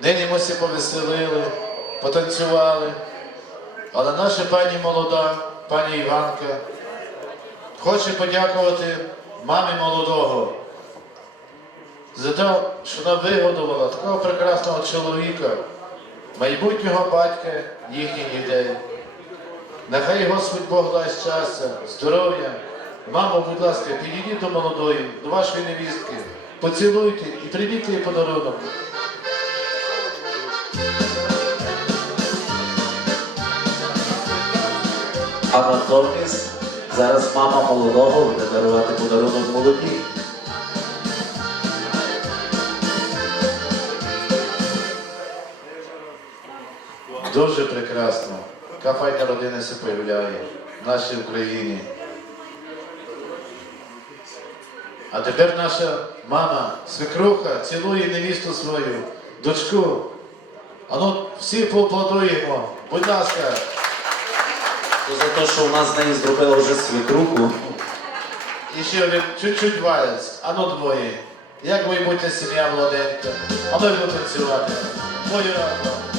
Нині ми всі повеселили, потанцювали. Але наша пані молода, пані Іванка, хоче подякувати мамі молодого за те, що вона вигодувала такого прекрасного чоловіка, майбутнього батька їхніх дітей. Нехай Господь Бог дасть щастя, здоров'я. Мамо, будь ласка, підійдіть до молодої, до вашої невістки, поцілуйте і прийміть їй подарунок. А натомість зараз мама молодого буде дарувати подарунок молодій. Дуже прекрасно. Яка файна родина се появляє в нашій Україні. А тепер наша мама, свекруха, цілує невісту свою, дочку. Ану, всі поаплодуємо. Будь ласка. За те, що у нас з неї зробила вже свекруху. І ще один чуть-чуть валець. Ану двоє. Як майбутня сім'я молоденька. А ми будемо танцювати. Мої разом.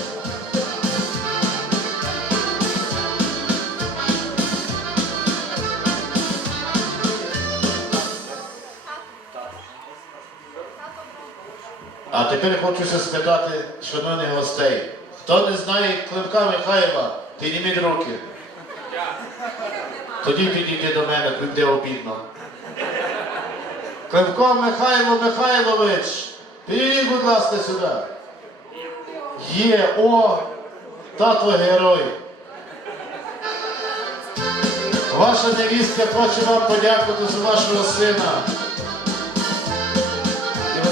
Тепер хочеться спитати шановних гостей. Хто не знає Климка Михайла, підніміть руки. Тоді підійди до мене, буде обідно. Климко Михайло Михайлович, підійдіть, будь ласка, сюди. Є, о, тато герой. Ваша невістка хоче вам подякувати за вашого сина.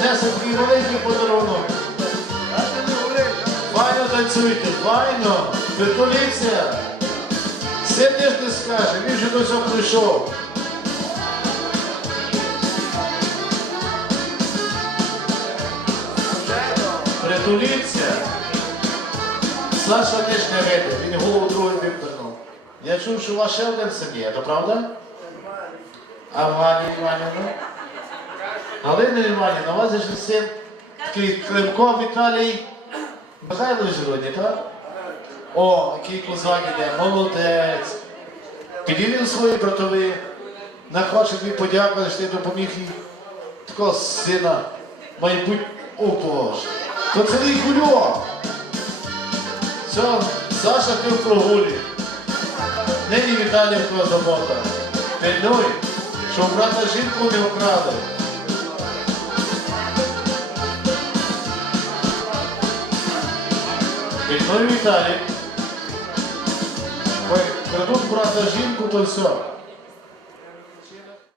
Внесе такий великий подарунок. Файно танцюйте, файно, притуліться. Син ніж не скаже, він же до цього прийшов. Притуліться. Саша теж не вийде, він голову другою вивернув. Я чув, що у вас ще один син є, то правда? А Гані Іванівна? Галина Іванівна, у вас є ж син такий Климко Віталій Михайлович Родні, так? О, який козак іде, молодець. Підійди свої братові, не хоче тобі подякувати, що ти допоміг їй такого сина, майбуть, о Боже, то цілий гульок. Все, Саша ти в прогулі. Нині Віталій твоя забота. Пильнуй, що брата жінку не вкрали. Пильнуй Віталій. Крадуть брата жінку, то все.